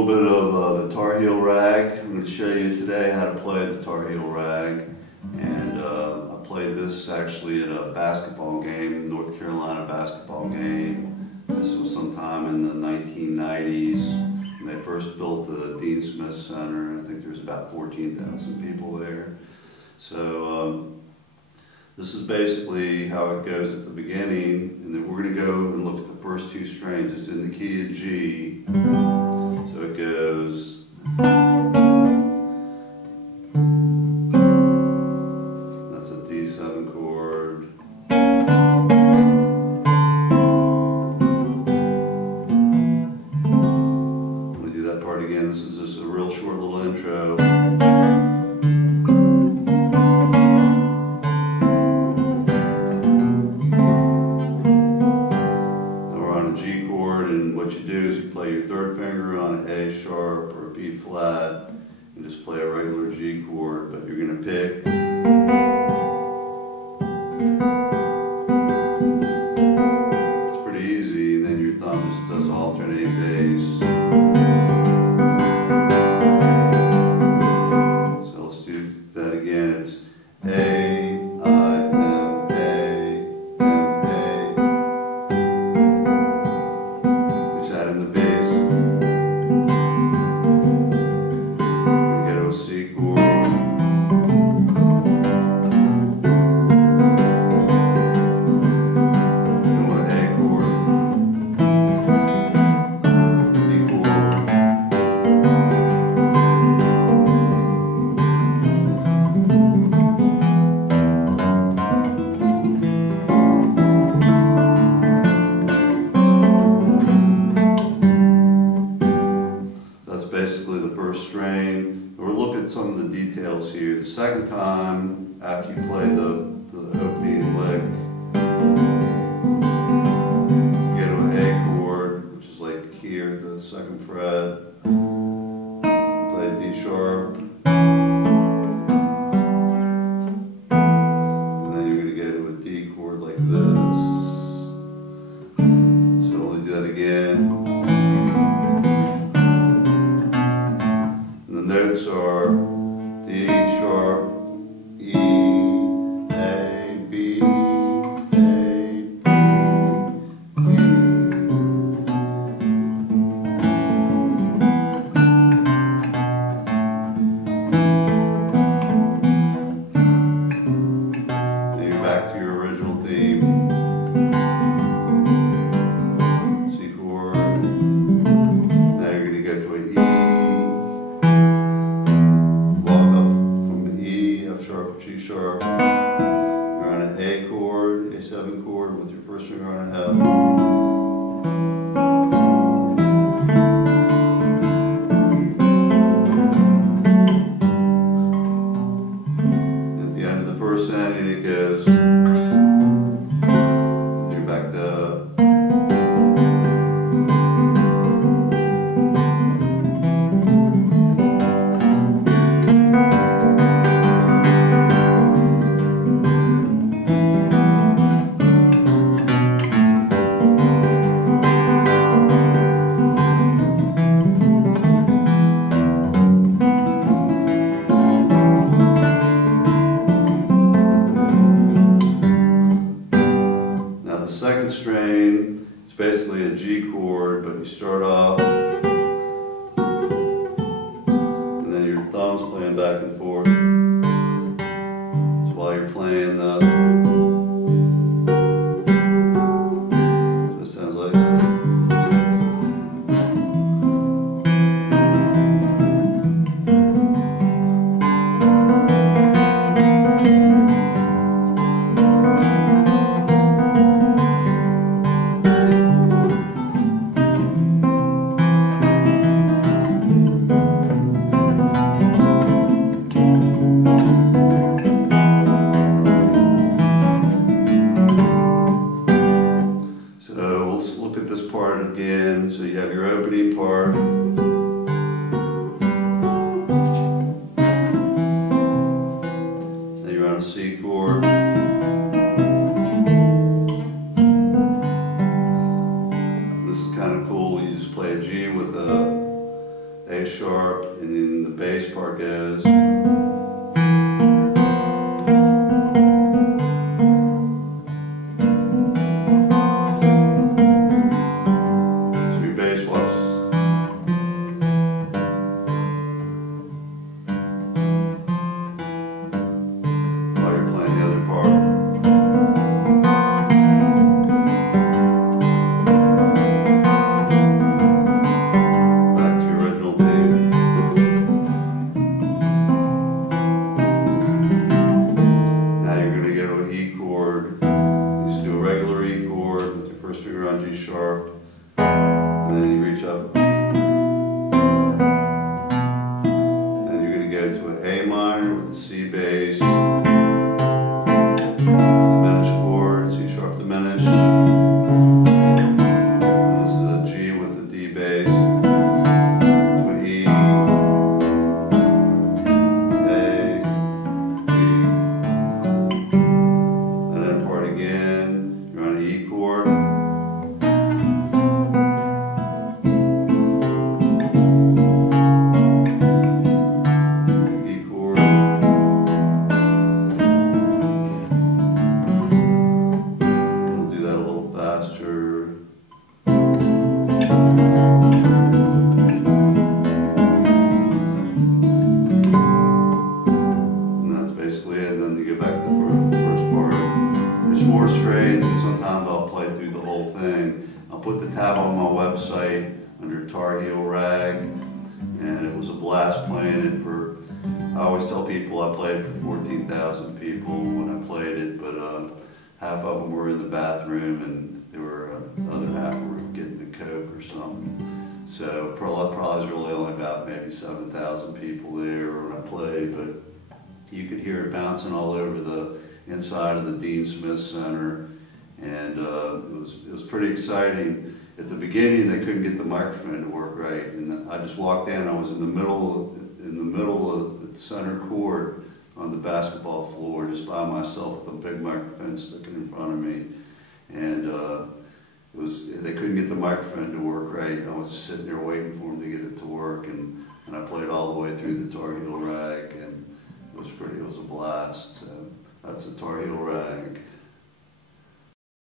little bit of the Tar Heel Rag. I'm going to show you today how to play the Tar Heel Rag. And I played this actually at a basketball game, North Carolina basketball game. This was sometime in the 1990s. When they first built the Dean Smith Center. I think there's about 14,000 people there. So this is basically how it goes at the beginning, and then we're going to go and look at the first two strains. It's in the key of G, so it goes. That's a D7 chord. Let me do that part again. This is just a real short little intro. What you do is you play your third finger on an A sharp or a B flat and just play a regular G chord, but you're going to pick. It's pretty easy, and then your thumb just does alternating bass. So let's do that again. It's A. Basically the first strain. We'll look at some of the details here. The second time, after you play the opening lick, you get to an A chord, which is like here at the second fret. Play a D sharp. And then you're going to go to a D chord like this. So we'll do that again. The notes are D sharp, E, A, B, A, B, D. Then you're back to your original theme. C chord. Now you're going to go to an E. G sharp, you're on an A chord, A7 chord with your first finger on an F. At the end of the first ending it goes, you're back to second strain. It's basically a G chord, but you start off and then your thumb's playing back and forth. So while you're playing so it sounds like. Again, so you have your opening part. Then you're on a C chord. This is kind of cool. You just play a G with a A sharp, and then the bass part goes. Three bass walks. While you're playing the other part. On G sharp, and then you reach up, and then you're going to go to an A minor with the C bass, diminished chord, C sharp diminished, and this is a G with the D bass, to an E, A, D, and then part again, you're on an E chord. More strains, and sometimes I'll play through the whole thing. I'll put the tab on my website under Tar Heel Rag, and it was a blast playing it for, I always tell people I played for 14,000 people when I played it, but half of them were in the bathroom and there were, the other half were getting a Coke or something. So probably was really only about maybe 7,000 people there when I played, but you could hear it bouncing all over the inside of the Dean Smith Center, and it was pretty exciting. At the beginning, they couldn't get the microphone to work right, and I just walked in. I was in the middle of the center court on the basketball floor, just by myself with a big microphone sticking in front of me, and they couldn't get the microphone to work right. I was just sitting there waiting for them to get it to work, and I played all the way through the Tar Heel Rag, and it was a blast. So that's the Tar Heel Rag.